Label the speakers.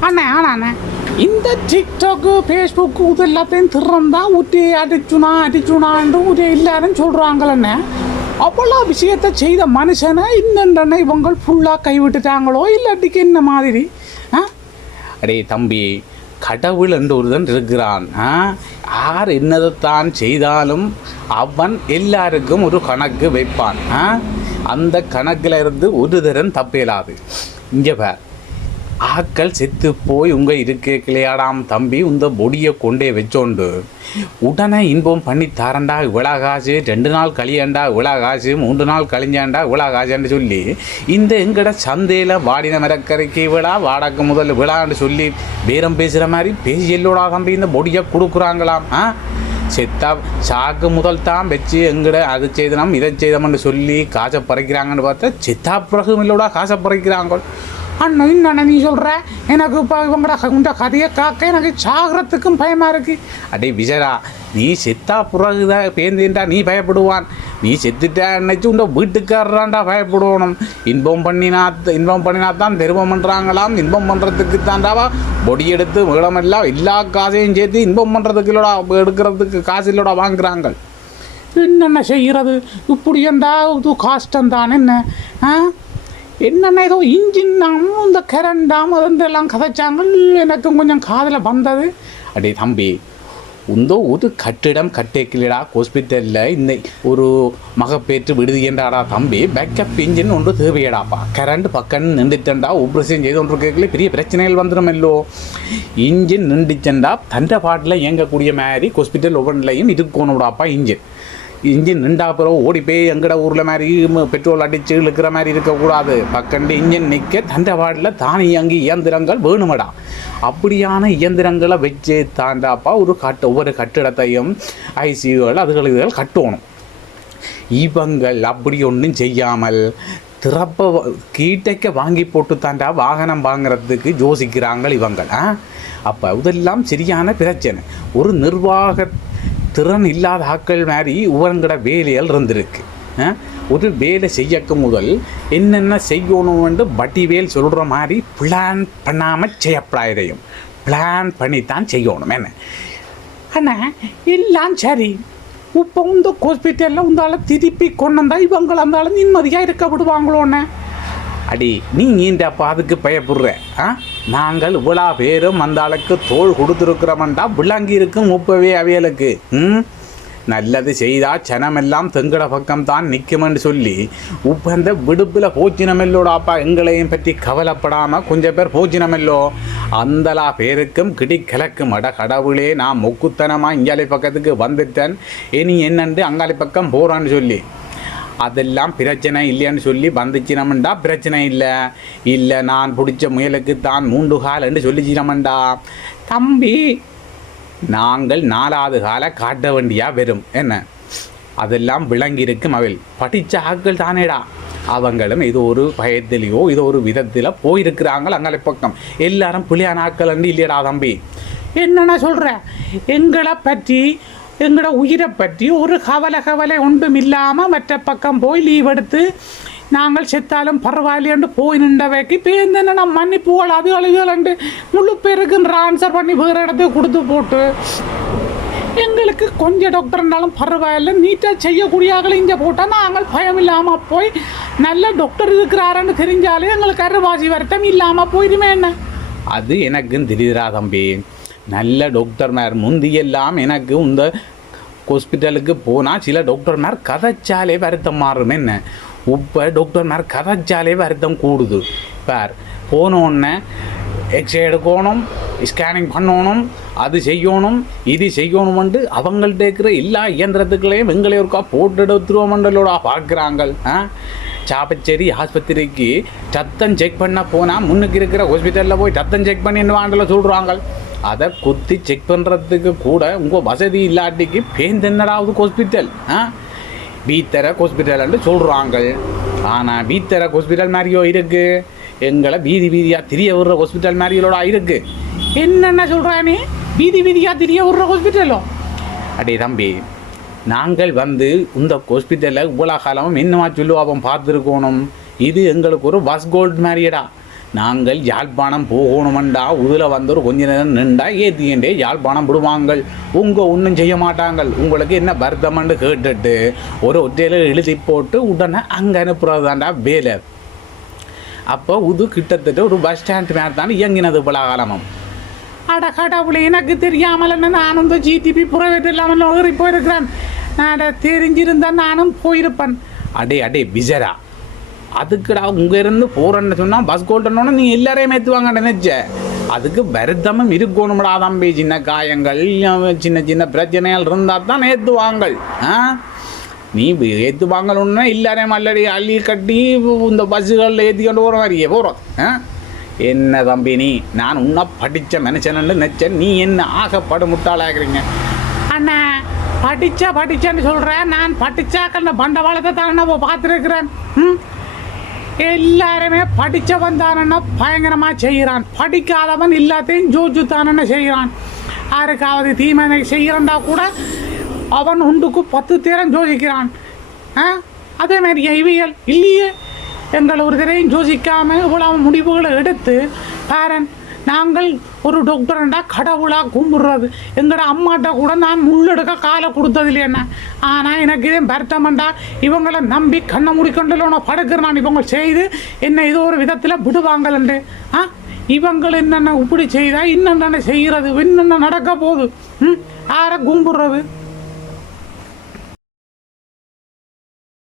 Speaker 1: அண்ணே ஆனாண்ணே இந்த TikTok Facebook இது எல்லாத்தையும் திறந்தா ஊட்டி அடிச்சுனா அடிச்சுனான்னு ஒரு எல்லாரும் சொல்கிறாங்களண்ணே அவ்வளோ விஷயத்தை செய்த மனுஷனை இன்னென்ன இவங்க ஃபுல்லாக கைவிட்டுட்டாங்களோ இல்லாட்டிக்கு என்ன மாதிரி? ஆ?
Speaker 2: அடே தம்பி கடவுள் என்று ஒருதன் இருக்கிறான். ஆ? யார் என்னதைத்தான் செய்தாலும் அவன் எல்லாருக்கும் ஒரு கணக்கு வைப்பான். ஆ? அந்த கணக்கில் இருந்து ஒரு தரம் தப்பியலாது. இங்கே பார். ஆக்கள் செத்து போய் உங்க கிளையாடாம் தம்பி இந்த பொடியை கொண்டே வச்சோண்டு. உடனே இன்பம் பண்ணி தரண்டா இவ்வளோ காசு ரெண்டு நாள் கழியண்டா இவ்வளோ காசு மூன்று நாள் கழிஞ்சாண்டா இவ்வளோ காசுன்னு சொல்லி இந்த எங்கட சந்தையில் வாடின மரக்கரைக்கு விழா வாடகை முதல் விழான்னு சொல்லி பேரம் பேசுகிற மாதிரி பேசி எல்லோடா தம்பி இந்த பொடியை கொடுக்குறாங்களாம் ஆ? செத்தா சாக்கு முதல் தான் வச்சு எங்கட அது செய்தனாம் இதை செய்தோம்னு சொல்லி காசை பறைக்கிறாங்கன்னு பார்த்தா செத்தா பிறகு இல்லோடா காசை பறைக்கிறாங்க.
Speaker 1: அண்ணன் என்னண்ணே நீ சொல்கிற எனக்கு இப்போ இவங்கட உண்ட கதையை காக்க எனக்கு சாகிறதுக்கும் பயமாக இருக்குது
Speaker 2: அடே விஜயரா நீ செத்தா பிறகுதான் பேந்தேன்டா நீ பயப்படுவான். நீ செத்துட்டா நினச்சி உண்ட வீட்டுக்காரரான்டா பயப்படணும் இன்பம் பண்ணினா இன்பம் பண்ணினா தான் தெருவம் பண்ணுறாங்களாம் இன்பம் பண்ணுறதுக்கு தாண்டாவா பொடி எடுத்து மீளமெல்லாம் எல்லா காசையும் சேர்த்து இன்பம் பண்ணுறதுக்கு இல்லடா எடுக்கிறதுக்கு காசு இல்லடா வாங்குறாங்க.
Speaker 1: என்னென்ன செய்கிறது? இப்படி இருந்தா இது கஷ்டம் தான் என்ன? ஆ? என்னென்ன ஏதோ இன்ஜின்னாம் இந்த கரண்டாம் அதெல்லாம் கதைச்சாங்க. எனக்கு கொஞ்சம் காதில் வந்தது.
Speaker 2: அடே தம்பி உந்தோ ஒரு கட்டிடம் கட்டேக்கலடா ஹாஸ்பிட்டலில் இந்த ஒரு மகப்பேற்று விடுதியண்டாடா தம்பி. பேக்கப் இன்ஜின் ஒன்று தேவையடாப்பா. கரண்ட் பக்கம் நின்றுட்டண்டா ஆப்ரேஷன் செய்து ஒன்று கேட்கல பெரிய பிரச்சனைகள் வந்துடுமல்லோ. இன்ஜின் நின்றுச்சண்டா தண்டை பாட்டில் இயங்கக்கூடிய மாதிரி ஹாஸ்பிட்டல் ஒவ்வொன்றிலையும் இருக்கணும்டாப்பா இன்ஜின் இன்ஜின் நின்றா பிறகு ஓடி போய் எங்கட ஊரில் மாதிரி பெட்ரோல் அடித்து இழுக்கிற மாதிரி இருக்கக்கூடாது. பக்கண்டு இன்ஜின் நிற்க தண்டவாடில் தானியங்கி இயந்திரங்கள் வேணுமடா. அப்படியான இயந்திரங்களை வச்சு தாண்டாப்பா ஒரு கட்டு ஒவ்வொரு கட்டிடத்தையும் ஐசியூகள் அதுகள் இதுகள் கட்டணும் இவங்கள் அப்படி ஒன்றும் செய்யாமல் திறப்ப கீட்டைக்க வாங்கி போட்டு தாண்டா வாகனம் வாங்குறதுக்கு யோசிக்கிறாங்க இவங்கள் ஆ? அப்போ இதெல்லாம் சரியான பிரச்சனை. ஒரு நிர்வாக திறன் இல்லாத ஆக்கள் மாதிரி இவங்களோட வேலைகள் இருந்திருக்கு. ஆ? ஒரு வேலை செய்யக்கு முதல் என்னென்ன செய்யணும்னு வட்டிவேல் சொல்கிற மாதிரி பிளான் பண்ணாமல் செய்யப்படாதையும். பிளான் பண்ணித்தான் செய்யணும். என்ன?
Speaker 1: ஆனால் எல்லாம் சரி. இப்போ இந்த ஹாஸ்பிட்டலில் உந்தால திருப்பி கொண்டு வந்தால் இவங்க இருந்தாலும் நிம்மதியாக இருக்க விடுவாங்களோன்னு
Speaker 2: அடி நீ நீண்டப்பா அதுக்கு பயப்படுற? ஆ? நாங்கள் இவ்வளோ பேரும் அந்த அளவுக்கு தோள் கொடுத்துருக்குறோம்டா விளங்கி இருக்கும் முப்பவே அவையலுக்கு. ம்? நல்லது செய்தா சனமெல்லாம் தெங்கட பக்கம் தான் நிற்குமென்னு சொல்லி இப்போ அந்த விடுப்பில் போச்சினமெல்லோடாப்பா எங்களையும் பற்றி கவலைப்படாமல் கொஞ்சம் பேர் போச்சினமெல்லோ? அந்தலா பேருக்கும் கிடி கிழக்கும் அட கடவுளே நான் மொக்குத்தனமாக இங்காலி பக்கத்துக்கு வந்துட்டேன். இனி என்னண்டு அங்காளி பக்கம் போகிறான்னு சொல்லி. அதெல்லாம் பிரச்சனை இல்லைன்னு சொல்லி வந்துச்சினமண்டா பிரச்சனை இல்லை. இல்லை நான் பிடிச்ச முயலுக்கு தான் மூன்று காலன்னு சொல்லிச்சினமண்டா தம்பி நாங்கள் நாலாவது கால காட்ட வேண்டியா வரும் என்ன? அதெல்லாம் விளங்கியிருக்கு இருக்கும் அவள். படித்த ஆட்கள் தானேடா. அவங்களும் இது ஒரு பயத்திலேயோ இது ஒரு விதத்தில் போயிருக்கிறாங்க அங்கே பக்கம். எல்லாரும் புளியான ஆட்கள் இல்லையடா தம்பி.
Speaker 1: என்னென்ன சொல்கிற எங்களை பற்றி எங்களோட உயிரை பற்றி ஒரு கவலை கவலை ஒன்றும் இல்லாமல் மற்ற பக்கம் போய் லீவ் எடுத்து நாங்கள் செத்தாலும் பரவாயில்லையண்டு போய் நின்றவைக்கு இப்போ என்னென்ன மன்னிப்புகள் அது அழுகலண்டு முழு பேருக்குன்ற ஆன்சர் பண்ணி வேறு இடத்துக்கு கொடுத்து போட்டு எங்களுக்கு கொஞ்சம் டாக்டர்னாலும் பரவாயில்ல நீட்டாக செய்யக்கூடிய ஆக்களை இங்கே போட்டால் நாங்கள் பயம் இல்லாமல் போய் நல்ல டாக்டர் இருக்கிறாருன்னு தெரிஞ்சாலே எங்களுக்கு அருவாசி வருத்தம் இல்லாமல் போயிடுமே என்ன?
Speaker 2: அது எனக்கும் தெரியுதுரா தம்பி. நல்ல டாக்டர்மார் முந்தியெல்லாம் எனக்கு இந்த ஹாஸ்பிட்டலுக்கு போனால் சில டாக்டர்மார் கதைச்சாலே வருத்தம் மாறும் என்ன? இப்போ டாக்டர்மார் கதைச்சாலே வருத்தம் கூடுது. பார் போனோடனே எக்ஸ்ரே எடுக்கணும் ஸ்கேனிங் பண்ணணும் அது செய்யணும் இது செய்யணுமெண்டு அவங்கள்ட்ட இருக்கிற எல்லா இயந்திரத்துக்களையும் எங்களை ஒருக்கா போட்டு எடுத்துருவோமண்டலோட பார்க்குறாங்க ஆ? சாப்பச்சேரி ஆஸ்பத்திரிக்கு சத்தம் செக் பண்ண போனால் முன்னுக்கு இருக்கிற ஹாஸ்பிட்டலில் போய் சத்தம் செக் பண்ணி வாண்டல சொல்கிறாங்க அதை குத்தி செக் பண்ணுறதுக்கு கூட உங்கள் வசதி இல்லாட்டிக்கு பேந்தென்னடாவது ஹாஸ்பிட்டல் ஆ? பீத்தர ஹாஸ்பிட்டல்னு சொல்கிறாங்க ஆனால் பீத்தர ஹாஸ்பிட்டல் மாதிரியோ இருக்குது எங்களை வீதி வீதியாக தெரிய விடுற ஹாஸ்பிட்டல் மாதிரியோட இருக்குது
Speaker 1: என்னென்ன சொல்கிறா நீ? வீதி வீதியாக தெரிய விடுற ஹாஸ்பிட்டலோ
Speaker 2: அடே தம்பி நாங்கள் வந்து இந்த ஹாஸ்பிட்டலில் இவ்வளோ காலமும் என்னமா சொல்லுவோம் பார்த்துருக்கணும்? இது எங்களுக்கு ஒரு பஸ் கோல்டு மாதிரியடா. நாங்கள் யாழ்ப்பாணம் போகணுமெண்டா உதில் வந்து கொஞ்ச நேரம் நின்றா ஏற்றிக்கிண்டே யாழ்ப்பாணம் விடுவாங்கள். உங்கள் ஒன்றும் செய்ய மாட்டாங்கள். உங்களுக்கு என்ன வருத்தம்னு கேட்டுட்டு ஒரு ஒற்றையில் எழுதி போட்டு உடனே அங்கே அனுப்புறது தாண்டா வேலை. அப்போ உது கிட்டத்தட்ட ஒரு பஸ் ஸ்டாண்ட் மேலே தான் இயங்கினது பலகாலமும்
Speaker 1: அட கடவுளே எனக்கு தெரியாமல் என்ன நானும் இந்த ஜிடிபி புறவேட்டு இல்லாமல் நுகரி போயிருக்கிறேன். நான் தெரிஞ்சிருந்தா நானும் போயிருப்பேன்.
Speaker 2: அடே அடே விஜரா அதுக்குடா உங்க இருந்து போறேன்னு சொன்னால் பஸ் கோல்டனோட நீ எல்லாரையும் ஏற்றுவாங்க நினைச்ச. அதுக்கு வருத்தமும் இருக்கணும்டா தம்பி. சின்ன காயங்கள் சின்ன சின்ன பிரச்சனைகள் இருந்தால் தான் ஏற்றுவாங்கள் ஆ? நீ ஏற்றுவாங்கன்னு எல்லாரையும் அல்லடி அள்ளி கட்டி இந்த பஸ்ஸுகளில் ஏற்றிக்கொண்டு போகிற மாதிரியே போகிறோம் ஆ? என்ன தம்பி நீ? நான் உன்னை படித்த மனுஷனு நினச்சேன். நீ என்ன ஆகப்படு முட்டாளாகிறீங்க
Speaker 1: அண்ணா படிச்சா படிச்சேன்னு சொல்கிறேன் நான் படிச்சாக்கண்ண பண்டவாளத்தை தானே பார்த்துருக்குறேன். ம்? எல்லாருமே படித்தவன் தானன்னா பயங்கரமாக செய்கிறான் படிக்காதவன் எல்லாத்தையும் ஜோஜு தானன்னு செய்கிறான் யாருக்காவது தீமை செய்கிறான்டா கூட அவன் உண்டுக்கு பத்து தேரம் ஜோதிக்கிறான் ஆ? அதே மாதிரி இவியல் இல்லையே எங்கள் ஒரு தரையும் யோசிக்காமல் இவ்வளவு முடிவுகளை எடுத்து பாரன் நாங்கள் ஒரு டாக்டர்ண்டா கடவுளாக கும்பிடுறது. எங்களோட அம்மாட்ட கூட நான் முள்ளெடுக்க காலை கொடுத்தது இல்லையண்ணா ஆனால் எனக்கு இதே பர்த்தமண்டா இவங்களை நம்பி கண்ணை முடிக்கொண்டு நான் படுக்கிற நான் இவங்க செய்து என்ன ஏதோ ஒரு விதத்தில் விடுவாங்களண்டு ஆ? இவங்கள் என்னென்ன இப்படி செய்தால் இன்னென்ன செய்கிறது என்னென்ன நடக்க போகுது? ம்? யாரை கும்பிடுறது.